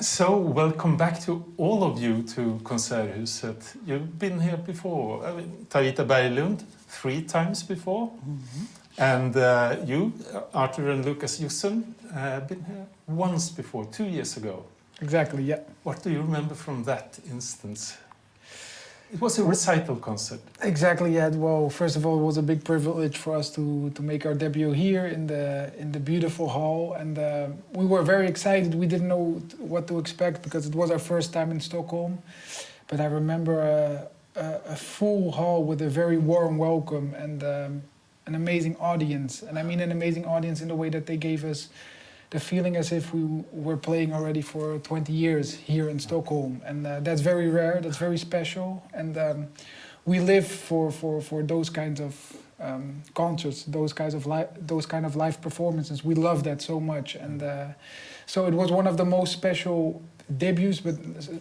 So, welcome back to all of you to Konserthuset. You've been here before. Tarita Berglund, 3 times before. And you, Arthur and Lucas Jussen, been here once before, 2 years ago. Exactly, yeah. What do you remember from that instance? It was a recital concert. Exactly, yeah. Well, first of all, it was a big privilege for us to make our debut here in the beautiful hall, and we were very excited. We didn't know what to expect because it was our first time in Stockholm. But I remember a full hall with a very warm welcome and an amazing audience. And I mean an amazing audience in the way that they gave us the feeling as if we were playing already for 20 years here in Stockholm. And that's very rare, that's very special. And we live for those kinds of concerts, those kind of live performances. We love that so much. And so it was one of the most special debuts, but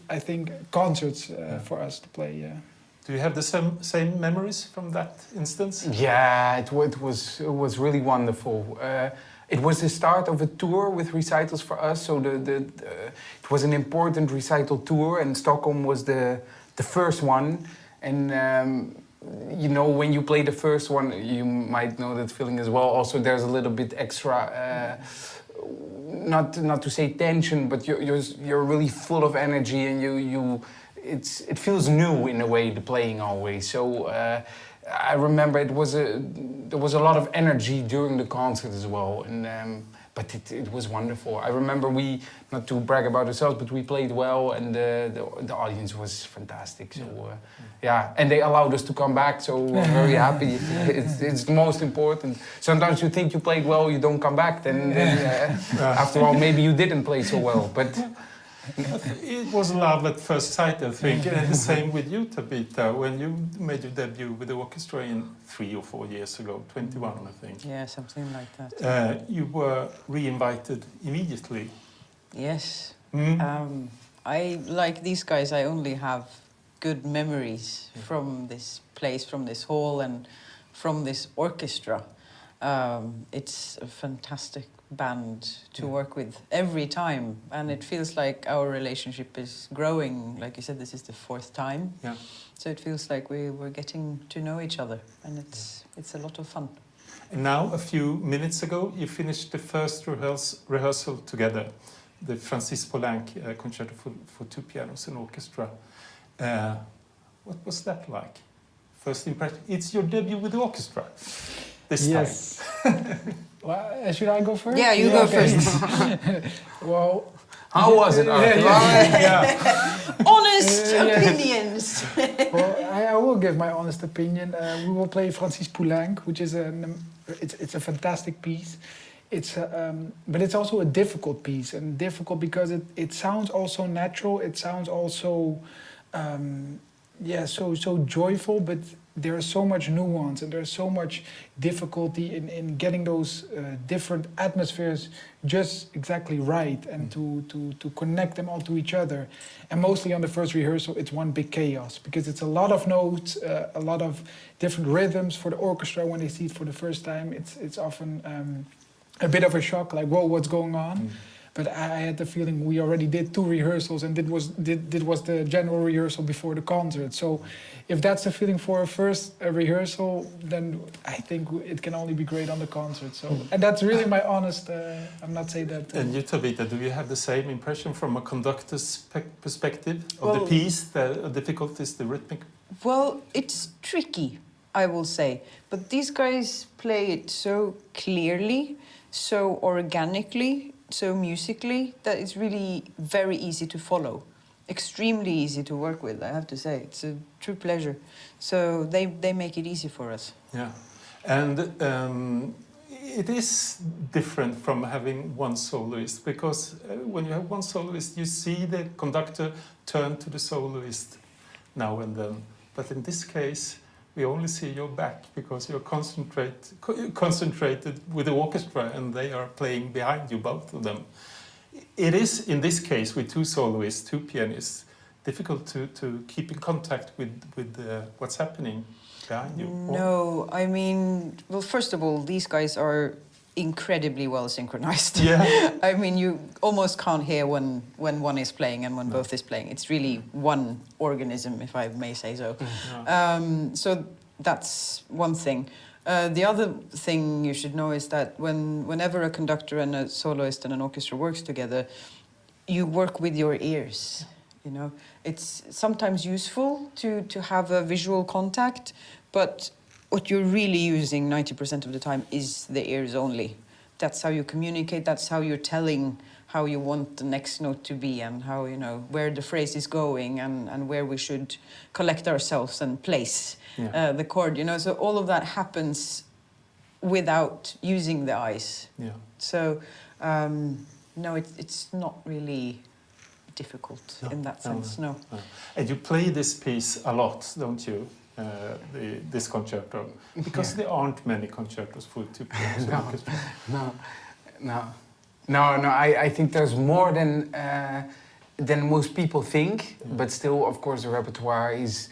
I think concerts for us to play, yeah. Do you have the same memories from that instance? Yeah, it was really wonderful. It was the start of a tour with recitals for us, so it was an important recital tour, and Stockholm was the first one. And you know, when you play the first one, you might know that feeling as well. Also, there's a little bit extra, not to say tension, but you're really full of energy, and it feels new in a way, the playing always. So. I remember there was a lot of energy during the concert as well, and but it was wonderful. I remember not to brag about ourselves, but we played well, and the audience was fantastic. So yeah, and they allowed us to come back, so we're very happy. It's the most important. Sometimes you think you played well, you don't come back, then after all maybe you didn't play so well, but. It was love at first sight, I think, and the same with you, Tabita, when you made your debut with the orchestra 3 or 4 years ago, 21, I think. Yeah, something like that. You were re-invited immediately. Yes. I, like these guys, I only have good memories from this place, from this hall, and from this orchestra. It's a fantastic band to work with every time, and it feels like our relationship is growing. Like you said, this is the 4th time, so it feels like we're getting to know each other, and it's a lot of fun. And now, a few minutes ago, you finished the first rehearsal together, the Francis Poulenc concerto for 2 pianos and orchestra. What was that like? First impression. It's your debut with the orchestra this time. Well, should I go first? Yeah, you go first. Well, how was it? Honest opinions. Well, I will give my honest opinion. We will play Francis Poulenc, which is it's a fantastic piece. But it's also a difficult piece, and difficult because it sounds also natural. It sounds also so joyful, but there's so much nuance and there's so much difficulty in getting those different atmospheres just exactly right, and to connect them all to each other. And mostly on the first rehearsal, it's one big chaos because it's a lot of notes, a lot of different rhythms for the orchestra. When they see it for the first time, it's often a bit of a shock, like, whoa, what's going on? But I had the feeling we already did 2 rehearsals, and it was the general rehearsal before the concert. So if that's the feeling for a first rehearsal, then I think it can only be great on the concert. So, and that's really my honest, I'm not saying that... And you, Tabita, do you have the same impression from a conductor's perspective of the piece, the difficulties, the rhythmic? Well, it's tricky, I will say. But these guys play it so clearly, so organically, so musically, that it's really very easy to follow. Extremely easy to work with, I have to say. It's a true pleasure. So they make it easy for us. Yeah, and it is different from having one soloist, because when you have one soloist, you see the conductor turn to the soloist now and then. But in this case, we only see your back because you're concentrated with the orchestra, and they are playing behind you, both of them. It is, in this case, with 2 soloists, 2 pianists, difficult to keep in contact with what's happening behind you. No, I mean, well, first of all, these guys are incredibly well synchronized. Yeah. I mean, you almost can't hear when one is playing and when both is playing. It's really one organism, if I may say so. So that's one thing. The other thing you should know is that whenever a conductor and a soloist and an orchestra works together, you work with your ears. You know, it's sometimes useful to have a visual contact, but what you're really using 90% of the time is the ears only. That's how you communicate. That's how you're telling how you want the next note to be and how, you know, where the phrase is going and where we should collect ourselves and place the chord, you know. So all of that happens without using the eyes. Yeah. So, no, it's not really difficult in that sense, no. And you play this piece a lot, don't you? This concerto, because there aren't many concertos for two pianos and orchestra. No. I think there's more than most people think, but still, of course, the repertoire is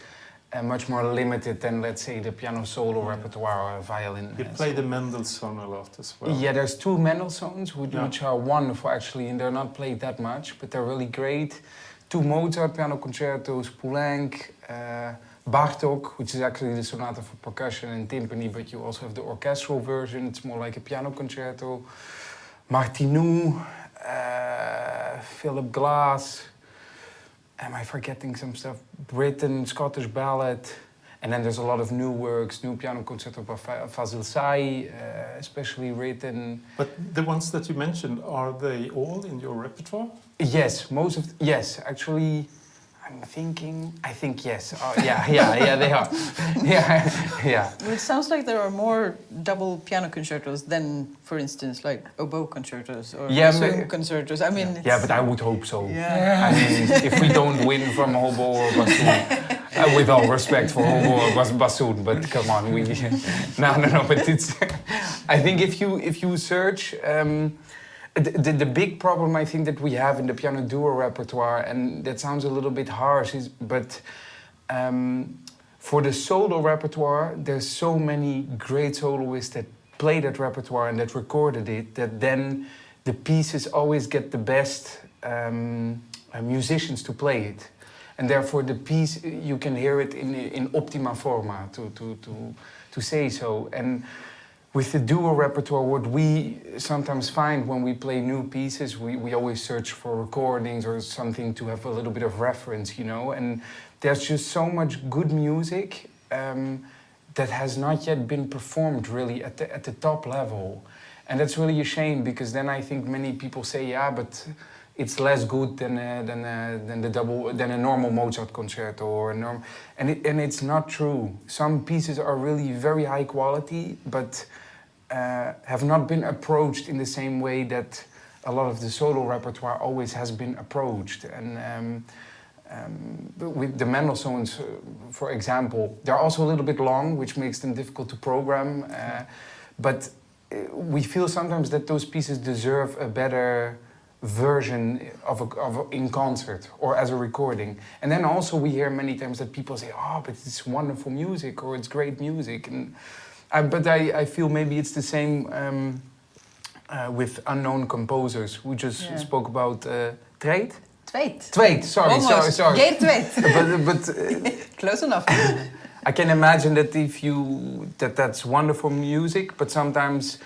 much more limited than, let's say, the piano solo repertoire or a violin. You play the Mendelssohn a lot as well. Yeah, there's two Mendelssohns, which are wonderful, actually, and they're not played that much, but they're really great. Two Mozart piano concertos, Poulenc, Bartók, which is actually the sonata for percussion and timpani, but you also have the orchestral version. It's more like a piano concerto. Martineau, Philip Glass. Am I forgetting some stuff? Britten, Scottish ballad. And then there's a lot of new works, new piano concerto by Fazil Say, especially written. But the ones that you mentioned, are they all in your repertoire? Yes, yes, actually. I think yes. Yeah, they are. Yeah. Well, it sounds like there are more double piano concertos than, for instance, like oboe concertos or bassoon concertos. I mean, yeah, but I would hope so. Yeah. I mean, if we don't win from oboe or bassoon, with all respect for oboe or bassoon, but come on, no. But it's. I think if you search. The big problem I think that we have in the piano duo repertoire, and that sounds a little bit harsh, but for the solo repertoire, there's so many great soloists that play that repertoire and that recorded it, that then the pieces always get the best musicians to play it. And therefore the piece, you can hear it in optima forma, to say so. And with the duo repertoire, what we sometimes find when we play new pieces, we always search for recordings or something to have a little bit of reference, you know. And there's just so much good music that has not yet been performed really at the top level. And that's really a shame, because then I think many people say, yeah, but it's less good than a normal Mozart concerto or a normal, and it's not true. Some pieces are really very high quality, but have not been approached in the same way that a lot of the solo repertoire always has been approached. And with the Mendelssohns, for example, they're also a little bit long, which makes them difficult to program. But we feel sometimes that those pieces deserve a better version in concert or as a recording. And then also we hear many times that people say, oh, but it's wonderful music or it's great music. And but I feel maybe it's the same with unknown composers. We just spoke about Tveit. Tveit, sorry. Geert Tveit. but Close enough. I can imagine that that's wonderful music, but sometimes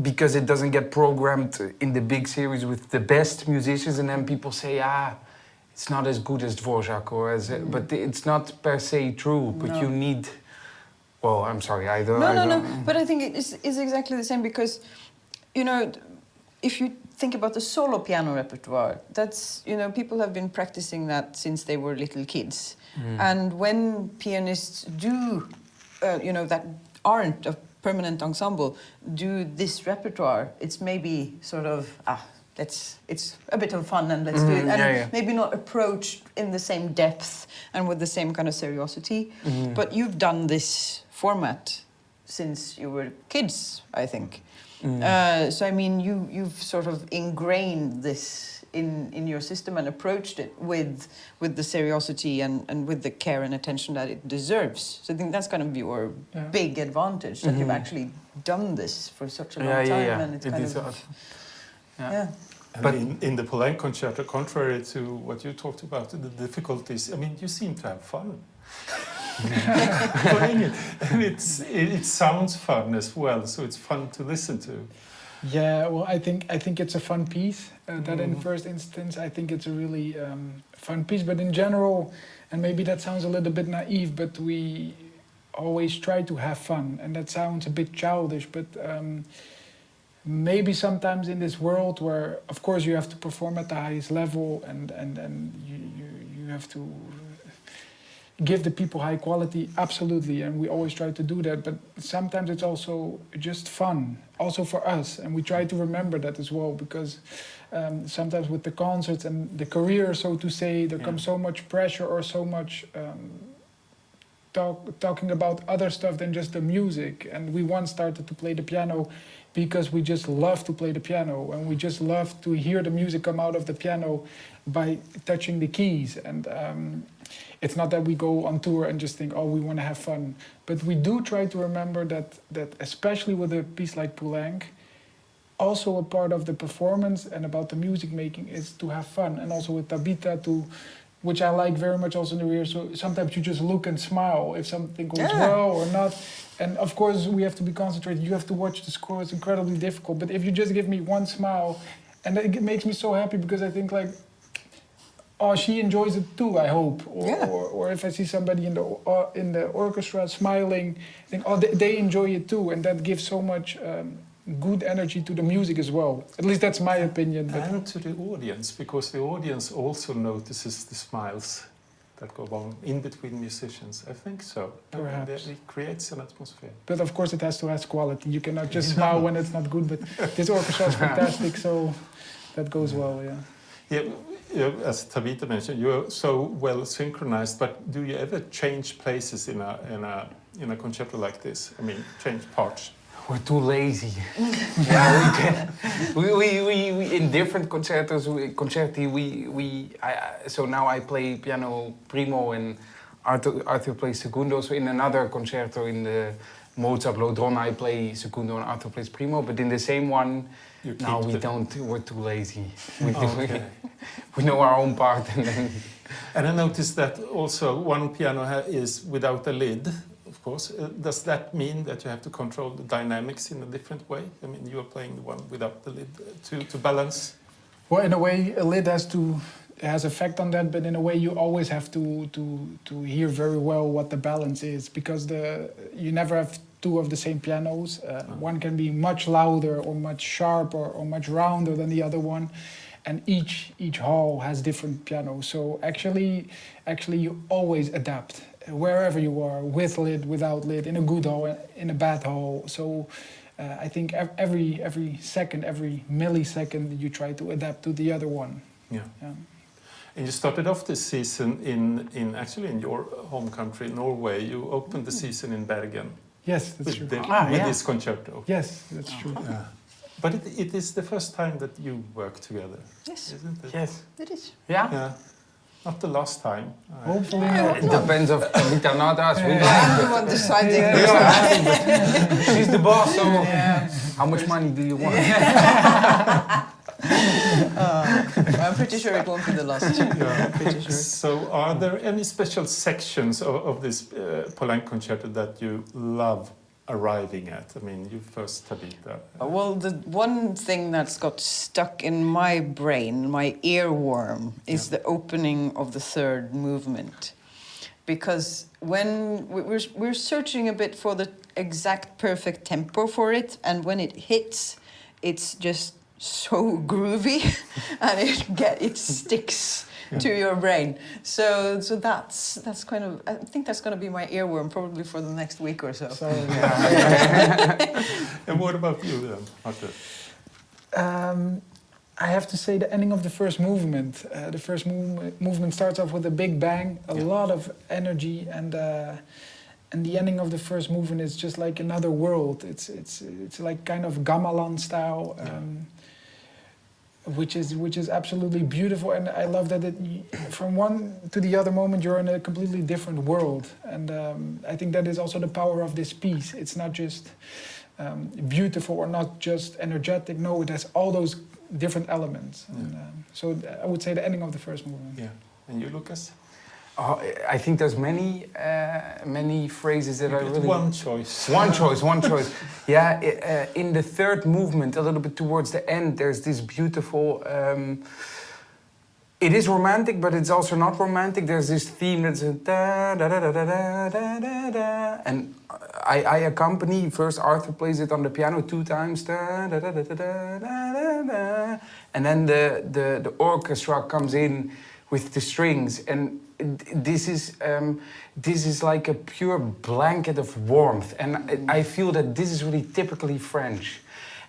because it doesn't get programmed in the big series with the best musicians, and then people say, it's not as good as Dvorak or as, but it's not per se true. But you need. Well, I'm sorry, I don't. No. But I think it's exactly the same, because, you know, if you think about the solo piano repertoire, that's, you know, people have been practicing that since they were little kids. And when pianists do, you know, that aren't a permanent ensemble, do this repertoire, it's maybe sort of, it's a bit of fun and let's do it. And maybe not approached in the same depth and with the same kind of seriosity. But you've done this format since you were kids, I think. So I mean, you've sort of ingrained this in your system and approached it with the seriosity and with the care and attention that it deserves. So I think that's kind of your big advantage, that you've actually done this for such a long time, and it's kind of And But in the Poulenc concerto, contrary to what you talked about, the difficulties, I mean, you seem to have fun. Playing it. And it sounds fun as well, so it's fun to listen to. Yeah, well, I think it's a fun piece. That in the first instance, I think it's a really fun piece. But in general, and maybe that sounds a little bit naive, but we always try to have fun, and that sounds a bit childish, but maybe sometimes in this world where, of course, you have to perform at the highest level, and you have to give the people high quality, absolutely, and we always try to do that, but sometimes it's also just fun, also for us, and we try to remember that as well, because sometimes with the concerts and the career, so to say, there comes so much pressure or so much talking about other stuff than just the music. And we once started to play the piano because we just love to play the piano, and we just love to hear the music come out of the piano by touching the keys. And it's not that we go on tour and just think, oh, we want to have fun, but we do try to remember that especially with a piece like Poulenc, also a part of the performance and about the music making is to have fun. And also with Tabita, which I like very much also in the rehearsal, sometimes you just look and smile if something goes well or not. And of course we have to be concentrated, you have to watch the score, it's incredibly difficult. But if you just give me one smile, and it makes me so happy, because I think like, oh, she enjoys it too, I hope. Or if I see somebody in the orchestra smiling, I think, oh, they enjoy it too, and that gives so much good energy to the music as well. At least that's my opinion. But And to the audience, because the audience also notices the smiles that go on in between musicians. I think so. Perhaps. It creates an atmosphere. But of course it has to have quality. You cannot just smile when it's not good, but this orchestra is fantastic, so that goes well, Yeah, as Tabita mentioned, you're so well synchronized, but do you ever change places in a concerto like this? I mean, change parts? We're too lazy. we in different concerti, so now I play piano primo and Arthur plays secondo. So in another concerto in the Mozart Lodron, I play secondo and Arthur plays primo. But in the same one, no, we don't. We're too lazy. We know our own part, and then. And I noticed that also one piano is without a lid. Of course, does that mean that you have to control the dynamics in a different way? I mean, you are playing the one without the lid to balance. Well, in a way, a lid has effect on that, but in a way, you always have to hear very well what the balance is, because you never have two of the same pianos. One can be much louder or much sharper or much rounder than the other one, and each hall has different pianos. So actually, you always adapt. Wherever you are, with lid, without lid, in a good hall, in a bad hall. So I think every second, every millisecond, you try to adapt to the other one. Yeah. And you started off this season in actually in your home country, Norway. You opened the season in Bergen. Yes, that's true. With this concerto. Yes, that's true. Yeah. But it is the first time that you work together. Yes. Isn't it? Yes. It is. Yeah. Not the last time. Hopefully not. It depends of Tabita, not us. We I'm the one deciding. She's the boss, so how much money do you want? I'm pretty sure it won't be the last. I'm pretty sure. So are there any special sections of this Poulenc concerto that you love arriving at? I mean, you first, Tabita. Well, the one thing that's got stuck in my brain, my earworm, is the opening of the third movement. Because when we're searching a bit for the exact perfect tempo for it, and when it hits, it's just so groovy, and it sticks to your brain. So that's kind of, I think that's going to be my earworm probably for the next week or so. And what about you then, Arthur? I have to say the ending of the first movement. The first movement starts off with a big bang, a lot of energy, and the ending of the first movement is just like another world. It's like kind of gamelan style. which is absolutely beautiful, and I love that from one to the other moment you're in a completely different world, and I think that is also the power of this piece. It's not just beautiful or not just energetic. No, it has all those different elements. Yeah. And, so I would say the ending of the first movement. Yeah. And you, Lucas? Oh, I think there's many phrases that You I get really... one choice. One choice. Yeah, in the third movement, a little bit towards the end, there's this beautiful... it is romantic, but it's also not romantic. There's this theme that's a da da da da da da da da, and I accompany. First, Arthur plays it on the piano 2 times, da da da da da da da da, and then the orchestra comes in with the strings, and this is like a pure blanket of warmth, and I feel that this is really typically French.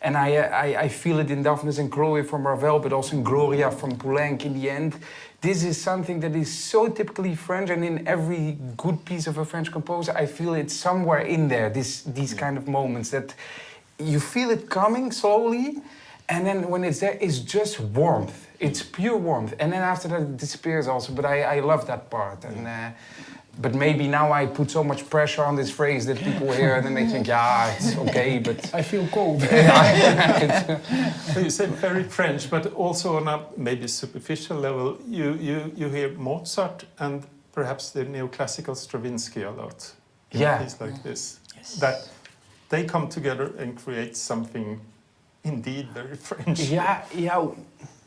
And I feel it in Daphnis and Chloe from Ravel, but also in Gloria from Poulenc in the end. This is something that is so typically French, and in every good piece of a French composer, I feel it somewhere in there, these kind of moments that you feel it coming slowly, and then when it's there, it's just warmth. It's pure warmth. And then after that, it disappears also, but I love that part. And, but maybe now I put so much pressure on this phrase that people hear and then they think, yeah, it's okay, but... I feel cold. So you say very French, but also on a maybe superficial level, you hear Mozart and perhaps the neoclassical Stravinsky a lot. Yeah. Things like this. Yes. That they come together and create something indeed very French. Yeah.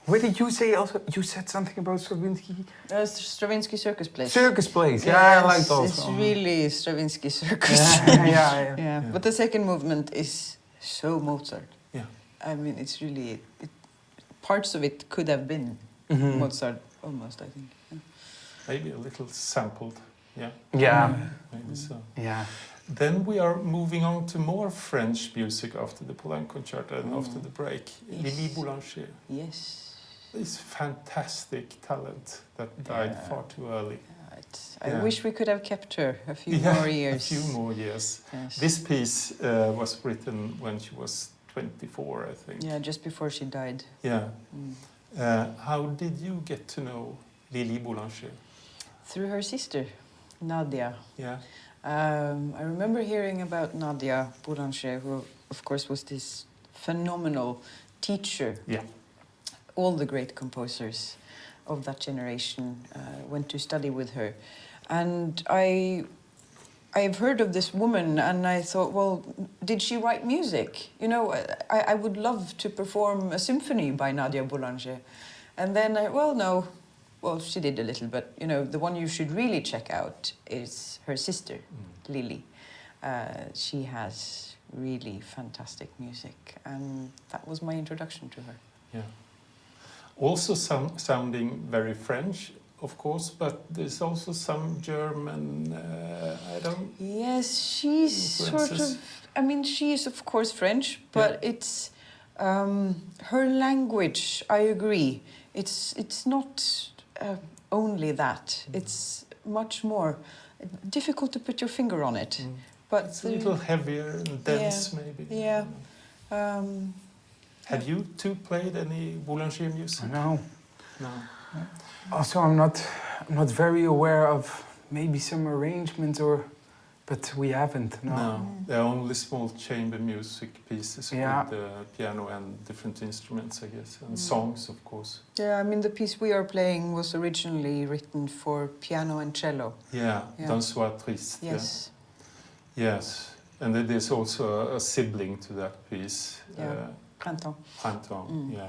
What did you say also? You said something about Stravinsky? Stravinsky Circus Plays. Circus Plays, yeah, I like those. It's really Stravinsky Circus. Yeah. But the second movement is so Mozart. Yeah. I mean, it's really... parts of it could have been Mozart, almost, I think. Yeah. Maybe a little sampled. Yeah. Yeah. Maybe so. Yeah. Then we are moving on to more French music after the Poulenc concerto and after the break. Yes. Lily Boulanger. Yes. This fantastic talent that died far too early. I wish we could have kept her a few Yeah, more years. A few more years. Yes. This piece was written when she was 24, I think. Yeah, just before she died. Yeah. How did you get to know Lily Boulanger? Through her sister, Nadia. Yeah. I remember hearing about Nadia Boulanger, who, of course, was this phenomenal teacher. Yeah. All the great composers of that generation went to study with her. And I've heard of this woman, and I thought, well, did she write music? You know, I would love to perform a symphony by Nadia Boulanger. And then, no. Well, she did a little, but, you know, the one you should really check out is her sister, Lily. She has really fantastic music, and that was my introduction to her. Yeah. Also sounding very French, of course, but there's also some German, Yes, she's sort of... I mean, she is, of course, French, but it's... her language, I agree. It's not only that. It's much more difficult to put your finger on it. But it's a little heavier and dense, maybe. Yeah. Have you two played any Boulanger music? No. No. Also, I'm not very aware of maybe some arrangements but we haven't. No. They're only small chamber music pieces Yeah. with the piano and different instruments, I guess, and songs, of course. Yeah, I mean, the piece we are playing was originally written for piano and cello. Yeah, Yeah. D'un Soir Triste. Yes. Yeah. Yes, and then there's also a sibling to that piece. Yeah. Printemps. Printemps, yeah,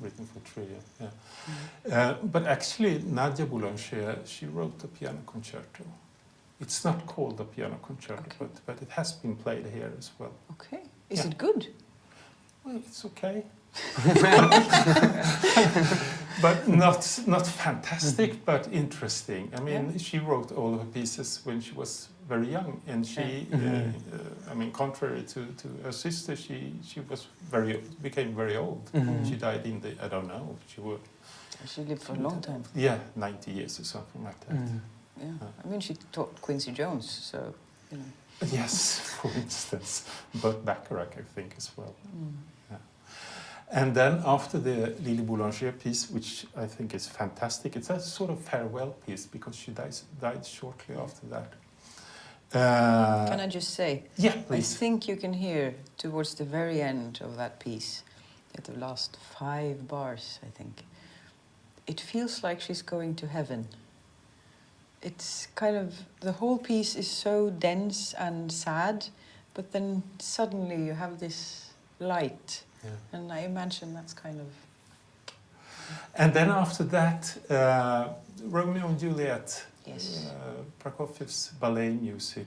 written for trio. Yeah. But actually, Nadia Boulanger, she wrote a piano concerto. It's not called a piano concerto, Okay. but it has been played here as well. Okay. Is Yeah. it good? Well, it's okay. But not fantastic, but interesting. I mean, Yeah. she wrote all of her pieces when she was very young, and she, I mean, contrary to her sister, she became very old. She died in the, I don't know, She lived for a long time. Yeah, 90 years or something like that. Yeah. I mean, she taught Quincy Jones, so, you know. Yes, for instance, but Bacharach, I think, as well. And then after the Lily Boulanger piece, which I think is fantastic, it's a sort of farewell piece because she died shortly after that. Can I just say? Yeah, I please. think you can hear towards the very end of that piece, at the last 5 bars, I think, it feels like she's going to heaven. It's kind of, the whole piece is so dense and sad, but then suddenly you have this light. Yeah. And I imagine that's kind of... And then after that, Romeo and Juliet, Yes. Prokofiev's ballet music.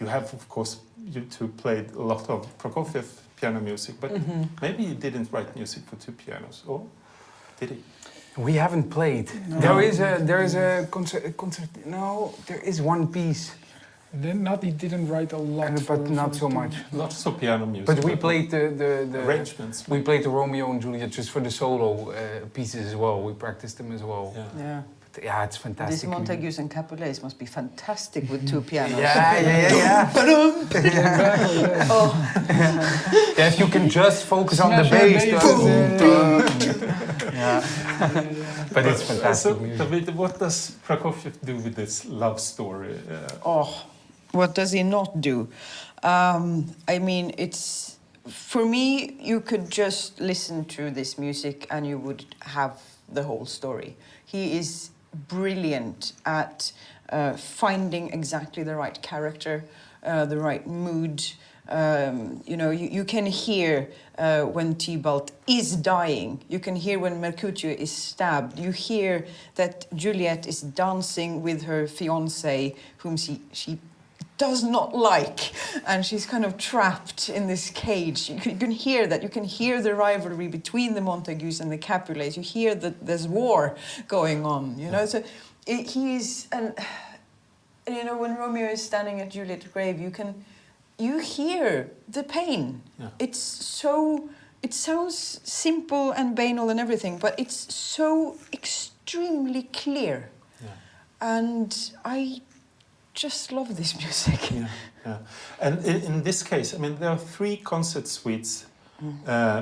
You have, of course, you two played a lot of Prokofiev piano music, but maybe you didn't write music for 2 pianos, or did he? We haven't played. No. There is a concert. No, there is one piece, Then he didn't write a lot, but not so the two. much. Lots of piano music. But we played the arrangements. we played the Romeo and Juliet just for the solo pieces as well. We practiced them as well. Yeah. Yeah. But yeah, it's fantastic. These Montagues and Capulets must be fantastic with 2 pianos. Yeah. Exactly, yes. Oh, Yeah, if you can just focus on the Smash bass. that Yeah. But it's fantastic So, music. David, what does Prokofiev do with this love story? what does he not do? I mean, it's... For me, you could just listen to this music and you would have the whole story. He is brilliant at finding exactly the right character, the right mood. You know, you can hear when Tybalt is dying. You can hear when Mercutio is stabbed. You hear that Juliet is dancing with her fiancé, whom she does not like, and she's kind of trapped in this cage. You can hear that. You can hear the rivalry between the Montagues and the Capulets. You hear that there's war going on, you know. So he's... And you know, when Romeo is standing at Juliet's grave, you hear the pain. Yeah. It's so... It sounds simple and banal and everything, but it's so extremely clear. Yeah. And I just love this music. Yeah, yeah. And in this case, I mean, there are 3 concert suites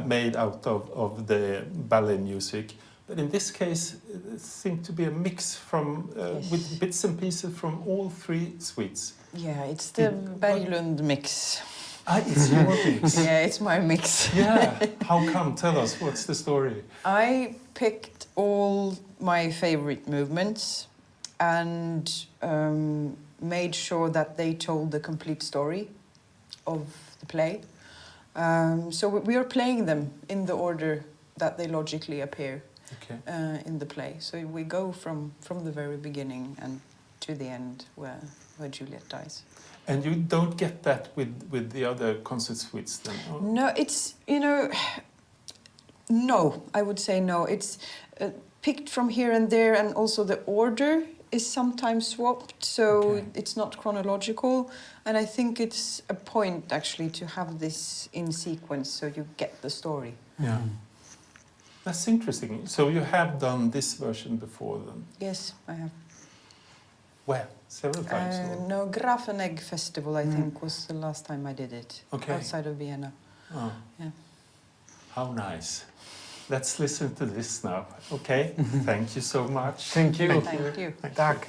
made out of the ballet music. But in this case, it seemed to be a mix from with bits and pieces from all 3 suites. Yeah, it's the Berglund mix. It's your mix. Yeah, it's my mix. Yeah. How come? Tell us. What's the story? I picked all my favorite movements and made sure that they told the complete story of the play. So we are playing them in the order that they logically appear in the play. So we go from the very beginning and to the end where Juliet dies. And you don't get that with the other concert suites then? Or? No, it's, you know, no, I would say no. It's picked from here and there, and also the order is sometimes swapped, so it's not chronological. And I think it's a point, actually, to have this in sequence so you get the story. Yeah. That's interesting. So you have done this version before then? Yes, I have. Where? Several times? Or? No, Grafenegg Festival, I think, was the last time I did it. Okay. Outside of Vienna. Oh. Yeah. How nice. Let's listen to this now. Okay? Thank you so much. Thank you. Thank you. Dag.